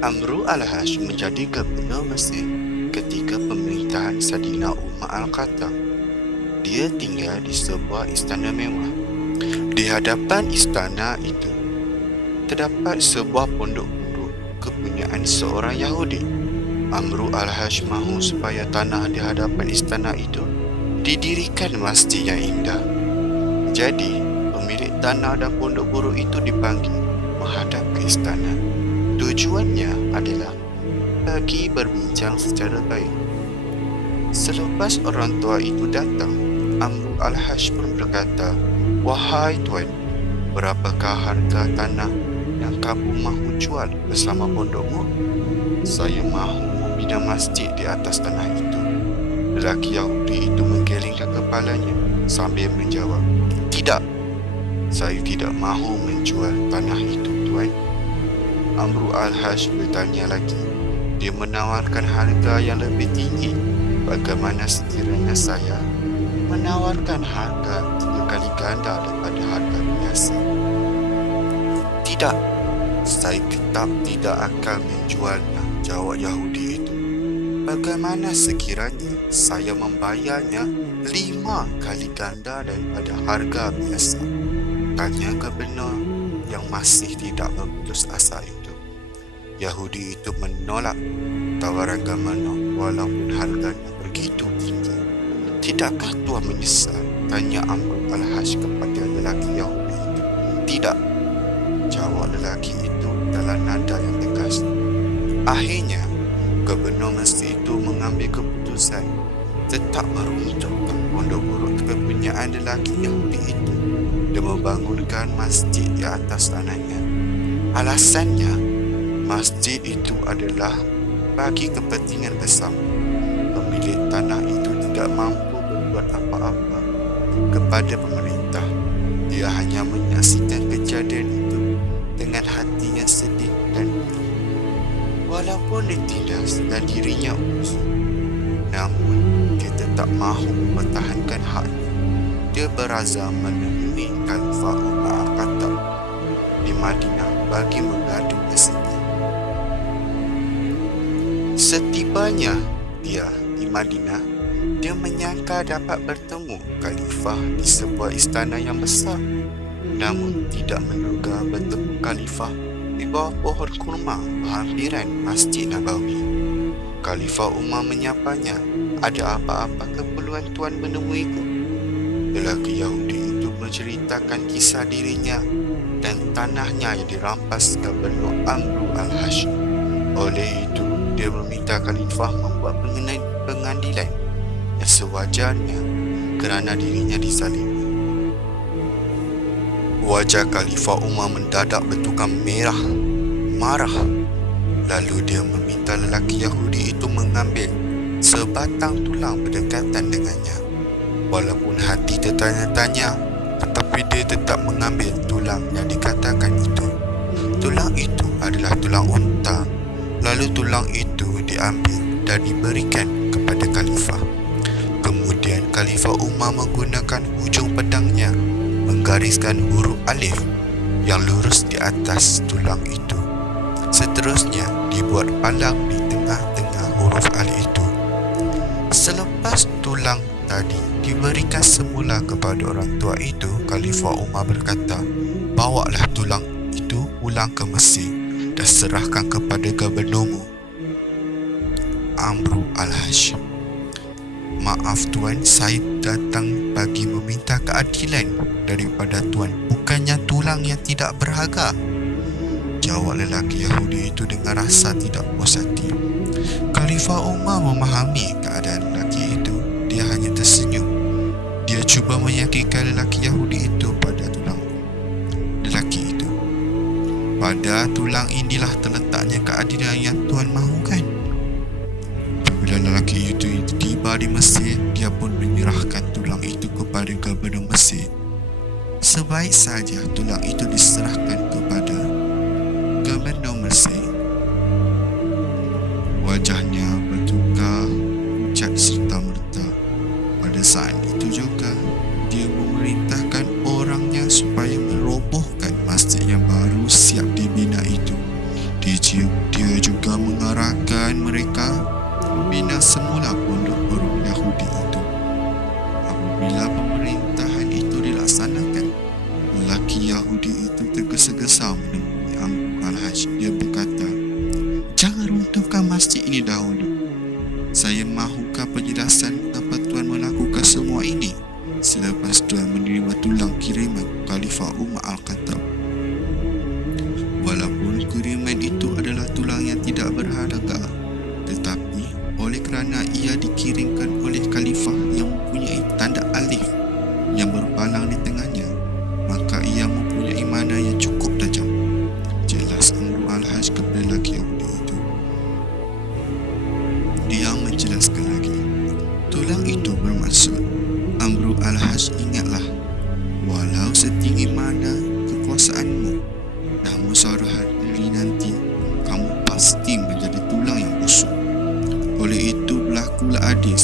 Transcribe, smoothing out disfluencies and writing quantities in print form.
Amru al-Hash menjadi gubernur Mesir ketika pemerintahan Saidina Umar Al-Khattab. Dia tinggal di sebuah istana mewah. Di hadapan istana itu terdapat sebuah pondok-pondok kepunyaan seorang Yahudi. Amru al-Hash mahu supaya tanah di hadapan istana itu didirikan masjid yang indah. Jadi, pemilik tanah dan pondok buruh itu dipanggil menghadap ke istana. Tujuannya adalah bagi berbincang secara baik. Selepas orang tua itu datang, Amru al-Hash pun berkata, "Wahai tuan, berapakah harga tanah yang kamu mahu jual bersama pondokmu?" "Saya mahu membina masjid di atas tanah itu." Lelaki Yahudi itu menggelengkan kepalanya sambil menjawab, "Tidak, saya tidak mahu menjual tanah itu, tuan." Amru al-Hash bertanya lagi. Dia menawarkan harga yang lebih tinggi. "Bagaimana sekiranya saya menawarkan harga 3 kali ganda daripada harga biasa?" "Tidak, saya tetap tidak akan menjualnya," jawab Yahudi itu. "Bagaimana sekiranya saya membayarnya 5 kali ganda daripada harga biasa?" tanya gubernur yang masih tidak berputus asa itu. Yahudi itu menolak tawaran gubernur walaupun harganya begitu tinggi. "Tidakkah tuan menyesal?" tanya Amru al-Hash kepada lelaki Yahudi itu. "Tidak," jawab lelaki itu dalam nada yang tegas. Akhirnya, gubernur Mesir itu mengambil keputusan tetap meruntuhkan pondok buruh kepunyaan lelaki Yahudi itu dan membangunkan masjid di atas tanahnya. Alasannya, masjid itu adalah bagi kepentingan bersama. Pemilik tanah itu tidak mampu berbuat apa-apa kepada pemerintah. Dia hanya menyaksikan kejadian itu dengan hati yang sedih dan iri. Walaupun ditindas dan dirinya usut, namun dia tetap mahu mempertahankan haknya. Dia berazam menemui Khalifah Umar Al-Khattab di Madinah bagi mengadunya sedih. Setibanya dia di Madinah, dia menyangka dapat bertemu Khalifah di sebuah istana yang besar. Namun tidak menduga bertemu Khalifah di bawah pohon kurma berhampiran Masjid Nabawi. Khalifah Umar menyapanya, "Ada apa-apa keperluan tuan menemuiku?" Lelaki Yahudi itu menceritakan kisah dirinya dan tanahnya yang dirampas gubernur Amru al-Hash. Oleh itu, dia meminta Khalifah membuat pengadilan yang sewajarnya kerana dirinya dizalimi. Wajah Khalifah Umar mendadak bertukar merah, marah. Lalu dia meminta lelaki Yahudi itu mengambil sebatang tulang berdekatan dengannya. Walaupun hati tertanya-tanya, tetapi dia tetap mengambil tulang yang dikatakan itu. Tulang itu adalah tulang unta. Lalu tulang itu diambil dan diberikan kepada Khalifah. Kemudian Khalifah Umar menggunakan hujung pedangnya menggariskan huruf alif yang lurus di atas tulang itu. Seterusnya dibuat palang di tengah-tengah huruf alif itu. Selepas tulang tadi diberikan semula kepada orang tua itu, Khalifah Umar berkata, "Bawalah tulang itu pulang ke Mesir dan serahkan kepada gubernurmu, Amru al-Hash." "Maaf tuan, saya datang bagi meminta keadilan daripada tuan, bukannya tulang yang tidak berharga," jawab lelaki Yahudi itu dengan rasa tidak puas hati. Khalifah Umar memahami keadaan lelaki itu. Dia hanya tersenyum. Dia cuba meyakinkan lelaki Yahudi itu pada tulang lelaki itu. "Pada tulang inilah terletaknya keadilan yang tuan mahukan." Bila lelaki itu tiba di Mesir, dia pun menyerahkan tulang itu kepada gubernur Mesir. Sebaik saja tulang itu diserahkan kepada gubernur Mesir, wajahnya bertukar pucat serta merta. Pada saat itu juga, dia memerintahkan orangnya supaya merobohkan masjid yang baru siap dibina itu. Dia juga ini dahulu. Saya mahukan penjelasan mengapa Tuan melakukan semua ini selepas Tuan menerima tulang kiriman Khalifah Umar Al-Khattab. Walaupun kiriman itu adalah tulang yang tidak berharga, tetapi oleh kerana ia dikirimkan oleh Khalifah yang mempunyai tanda alif yang berpalang di tengahnya, maka ia mempunyai makna yang cukup tajam. Jelas Amru Al-Hajj kepada lelaki Yahudi itu. Dia menjelaskan lagi, tulang itu bermaksud, Amru Al-Hajj, ingatlah, walau setinggi mana kekuasaanmu, namun suatu hari nanti kamu pasti menjadi tulang yang busuk. Oleh itu berlakulah adil